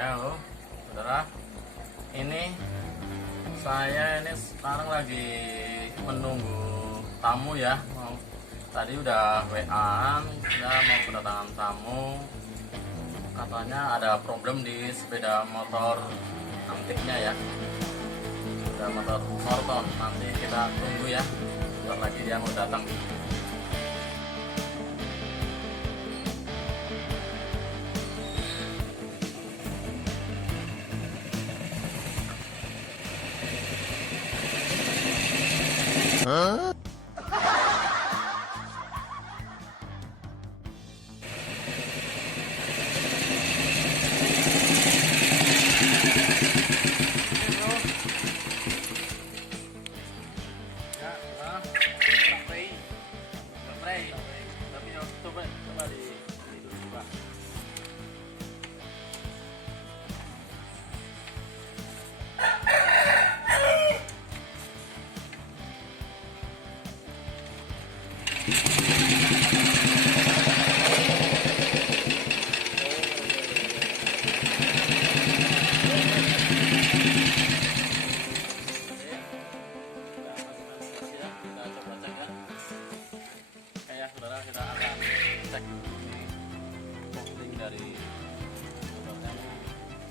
Halo saudara, ini saya sekarang lagi menunggu tamu ya. Tadi udah WA-an ya, mau kedatangan tamu, katanya ada problem di sepeda motor antiknya ya, sepeda motor Norton. Nanti kita tunggu ya, bentar lagi dia mau datang. Huh? Saudara, kita akan cek ini kopling dari motornya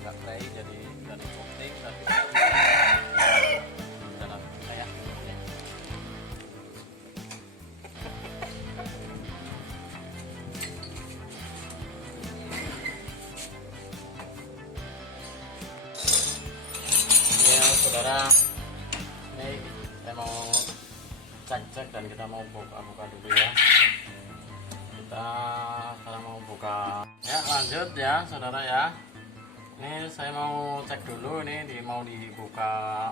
nggak play, jadi dari kopling tapi jalan kayak ya saudara. Ini saya mau cek dan kita mau buka dulu ya. Kita sekarang mau buka ya, lanjut ya saudara ya. Ini saya mau cek dulu, ini mau dibuka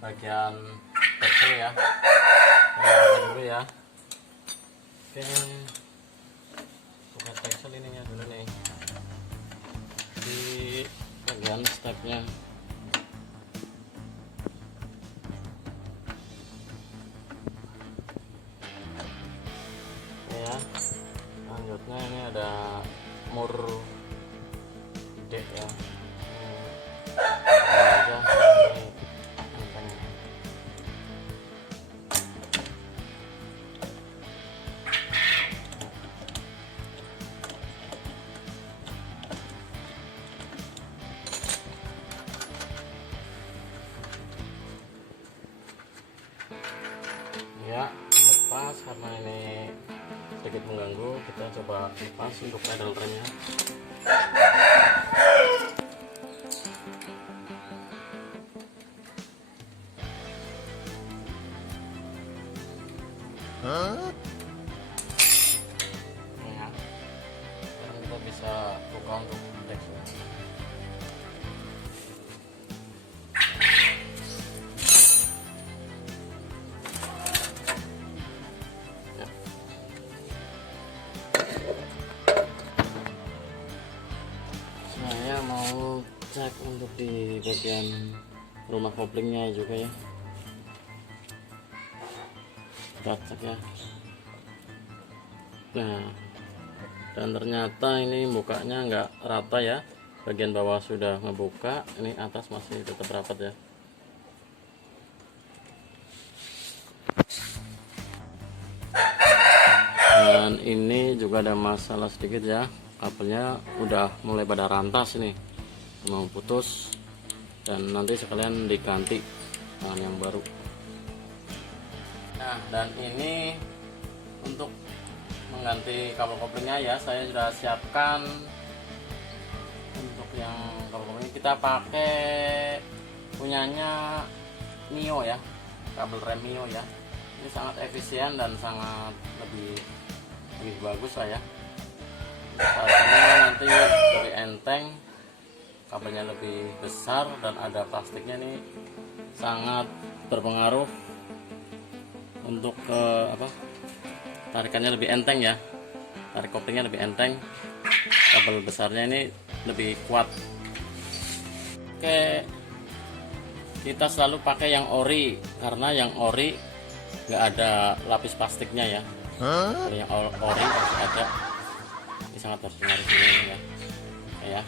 bagian tekstil ya. Ini buka dulu ya. Oke, buka tekstil ininya dulu nih di bagian stepnya. Ya, lanjutnya ini ada mur gede ya. Aja ini enteng. Ya, lepas karena ini sedikit mengganggu, kita coba lepas untuk pedal remnya. Huh? Ya, sekarang kita bisa buka untuk tekstil. Saya mau cek untuk di bagian rumah koplingnya juga ya. Kita cek ya. Nah, dan ternyata ini bukanya nggak rata ya. Bagian bawah sudah ngebuka, ini atas masih tetap rapat ya. Dan ini juga ada masalah sedikit ya, kabelnya udah mulai pada rantas ini, mau putus, dan nanti sekalian diganti dengan yang baru. Nah, dan ini untuk mengganti kabel koplingnya ya, saya sudah siapkan. Untuk yang kabel kopling kita pakai punyanya Mio ya, kabel rem Mio ya. Ini sangat efisien dan sangat lebih bagus lah ya. Harganya nanti lebih enteng, kabelnya lebih besar, dan ada plastiknya nih, sangat berpengaruh untuk tarikannya lebih enteng ya. Tarik koplingnya lebih enteng, kabel besarnya ini lebih kuat. Oke, kita selalu pakai yang ori, karena yang ori nggak ada lapis plastiknya ya. Huh? Kalau yang ori pasti ada. Ini sangat berpengaruh ya. Ya.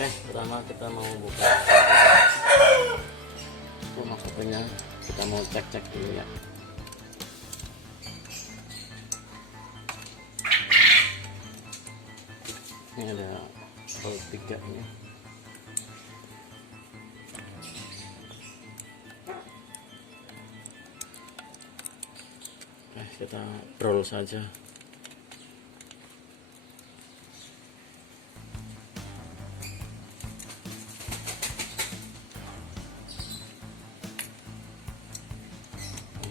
Oke, pertama kita mau buka rumah koplingnya. Kita mau cek dulu ya. Ini ada bolt 3 ini. Oke, kita roll saja.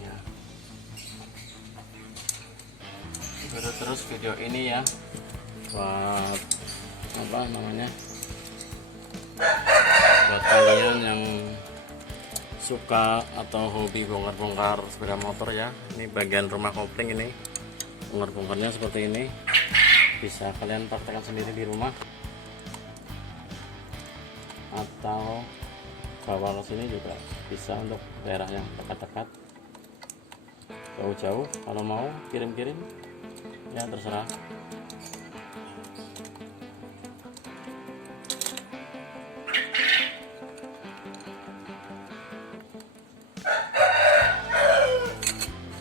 Ya. Terus video ini ya buat apa namanya, buat kalian yang suka atau hobi bongkar-bongkar sepeda motor ya. Ini bagian rumah kopling, ini bongkar-bongkarnya seperti ini, bisa kalian praktekkan sendiri di rumah atau bawa ke sini juga bisa untuk daerah yang dekat-dekat, jauh-jauh. Kalau mau kirim-kirim ya terserah.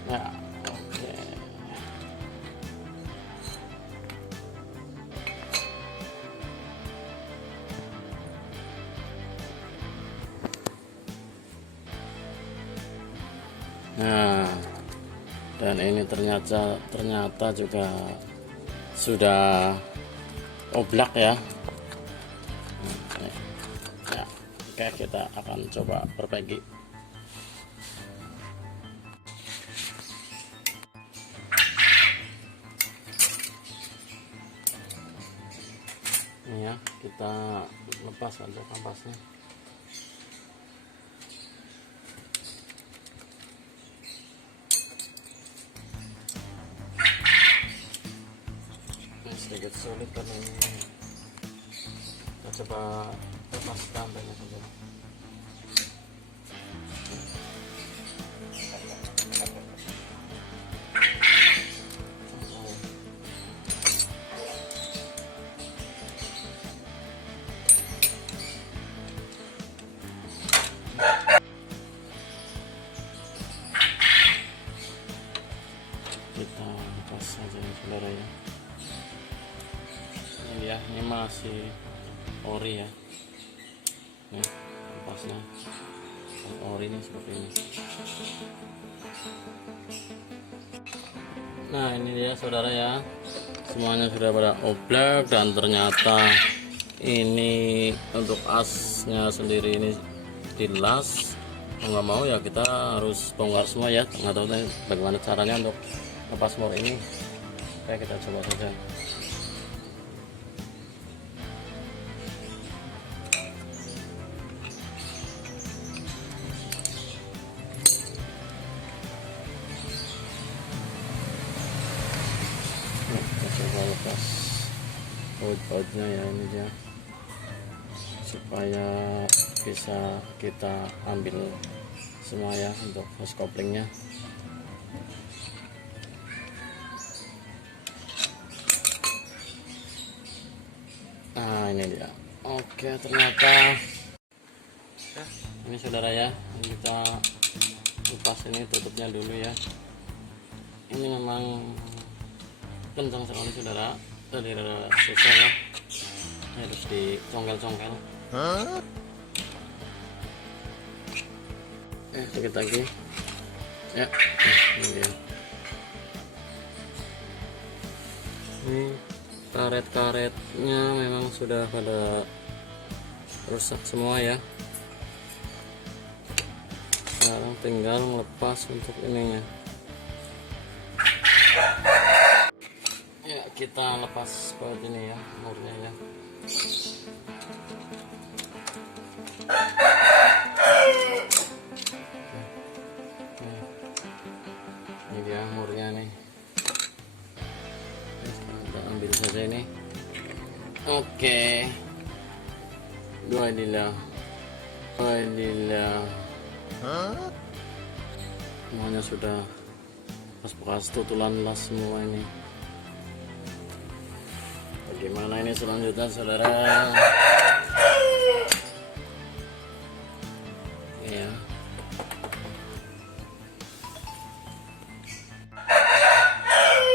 Ya, oke. Nah, dan ini ternyata juga sudah oblak ya. Ya, oke, kita akan coba perbaiki. Ini ya, kita lepas aja kampasnya. Ini sedikit sulit karena ini. Kita coba lepas tampaknya saja. Kita lepas saja saudara ya. Ini dia, ini masih ori ya. Nih lepasnya ori ini seperti ini. Nah ini dia saudara ya, semuanya sudah pada oblak, dan ternyata ini untuk asnya sendiri ini dilas. Mau nggak mau ya kita harus bongkar semua ya. Nggak tahu bagaimana caranya untuk lepas mor ini. Oke, kita coba saja. Kita coba lepas baut-bautnya ya, ini dia, supaya bisa kita ambil semua ya untuk hose koplingnya. Nah ini dia. Oke, ternyata ini saudara ya, kita lepas ini tutupnya dulu ya. Ini memang kencang sekali saudara, tadi rada susah ya, harus dicongkel-congkel. Sedikit lagi ya. Ini dia, ini karet-karetnya memang sudah pada rusak semua ya. Sekarang tinggal melepas untuk ininya ya. Kita lepas baut ini ya, murnya ya. Ini dia murnya nih. Kita ambil saja ini. Oke. Alhamdulillah. Semuanya sudah bekas tutulan las semua ini. Gimana ini selanjutnya saudara? Iya.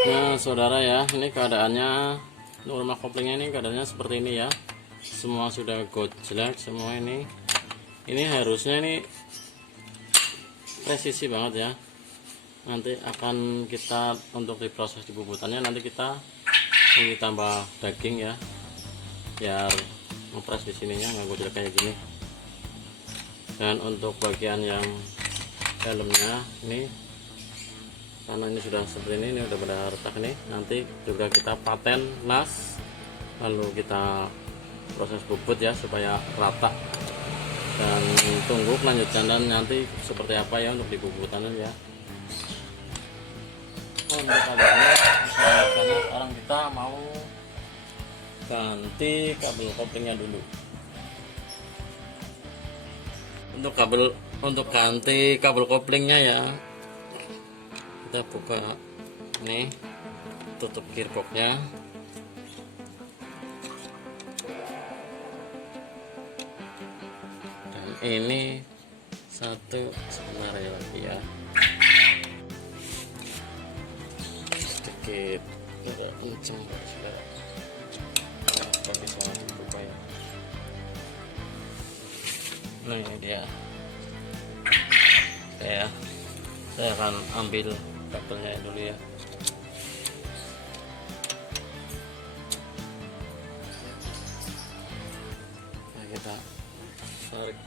Nah saudara ya, ini keadaannya rumah koplingnya ini keadaannya seperti ini ya. Semua sudah gojlak semua ini. Ini harusnya ini presisi banget ya. Nanti akan kita untuk diproses di bubutannya, nanti kita tambah daging ya, biar ngepres di sininya nggak gojlak kayak gini. Dan untuk bagian yang dalamnya ini, karena ini sudah seperti ini udah pada retak nih, nanti juga kita paten las, lalu kita proses bubut ya supaya rata. Dan tunggu kelanjutan nanti seperti apa ya untuk di bubutannya ya. Untuk kabelnya selanjutnya sekarang kita mau ganti kabel koplingnya dulu. Untuk ganti kabel koplingnya ya, kita buka nih, tutup gearboxnya. Dan ini satu sebentar ya, sedikit agak kenceng saudara, tapi sangat dibuka ya. Nah ini dia ya, saya akan ambil kabelnya dulu ya. Nah, kita tarik.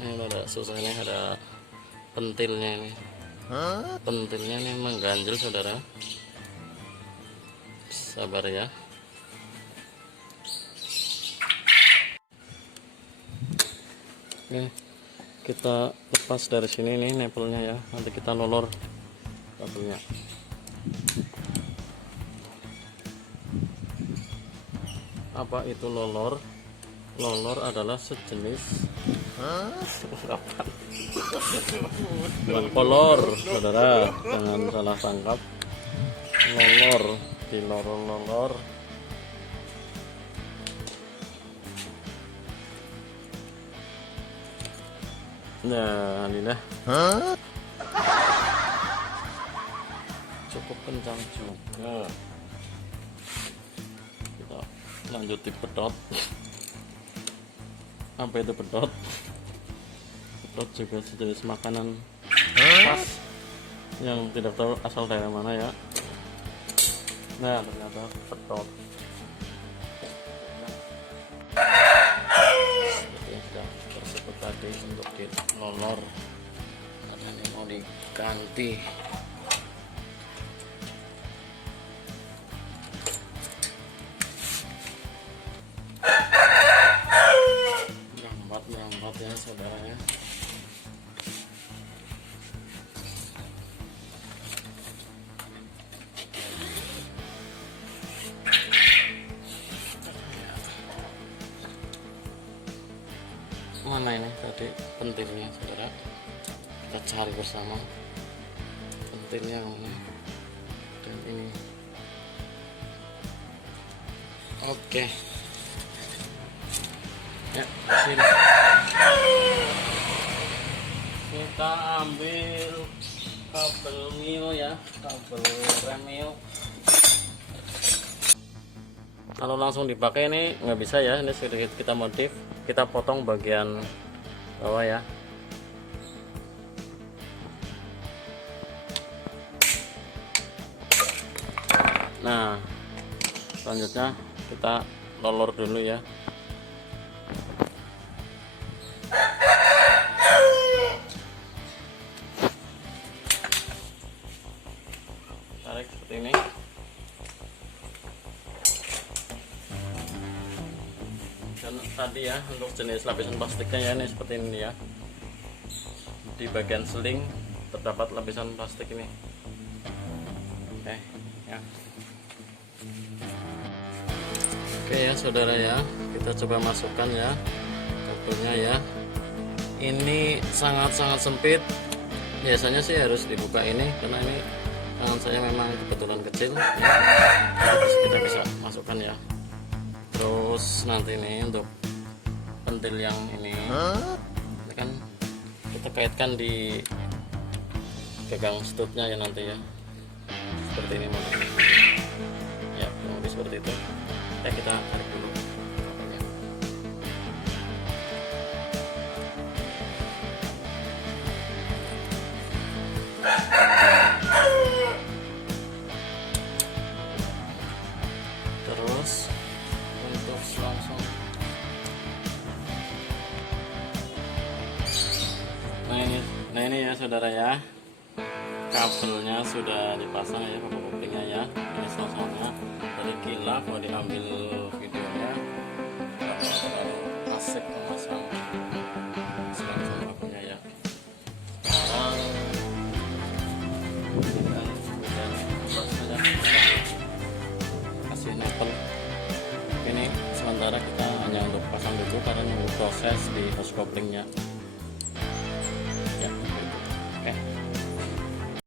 Ini ada susah nih, ada pentilnya ini. Pentilnya ini mengganjel saudara. Sabar ya. Oke, kita lepas dari sini nih nempelnya ya. Nanti kita lolor kabelnya. Apa itu lolor? Lolor adalah sejenis bukan kolor saudara, jangan salah tangkap. Lolor, dilolor-lolor. Nah ini dah cukup kencang juga. Kita lanjut di pedot. Apa itu pedot? Pedot juga sejenis makanan khas yang tidak tahu asal daerah mana ya. Nah ternyata pedot seperti yang sudah tersebut tadi untuk dilolor, karena ini mau diganti. Merambat ya saudara ya. Mana ini tadi pentilnya saudara, kita cari bersama pentilnya mana. Dan ini oke ya, sini kita ambil kabel mio ya, kabel rem mio. Kalau langsung dipakai ini nggak bisa ya, ini sedikit kita modif, kita potong bagian bawah ya. Nah selanjutnya kita lolor dulu ya. Tarik seperti ini. Dan tadi ya untuk jenis lapisan plastiknya ya, ini seperti ini ya. Di bagian seling terdapat lapisan plastik ini. Oke ya. Oke ya saudara ya, kita coba masukkan ya kabelnya ya. Ini sangat-sangat sempit. Biasanya sih harus dibuka ini karena ini tangan saya memang kebetulan kecil ya. Terus kita bisa masukkan ya. Terus nanti ini untuk pentil yang ini kan kita kaitkan di gagang stopnya ya nanti ya, seperti ini ya, kurang lebih seperti itu ya. Kita tarik dulu kabelnya. Terus untuk langsung, nah ini ya saudara ya, kabelnya sudah dipasang ya, koplingnya ya. Ini suasananya dari kilap, mau diambil videonya terlalu asik memasang langsung kabelnya ya. Sekarang kasih nempel ini, sementara kita hanya untuk pasang dulu karena nunggu proses di hose couplingnya.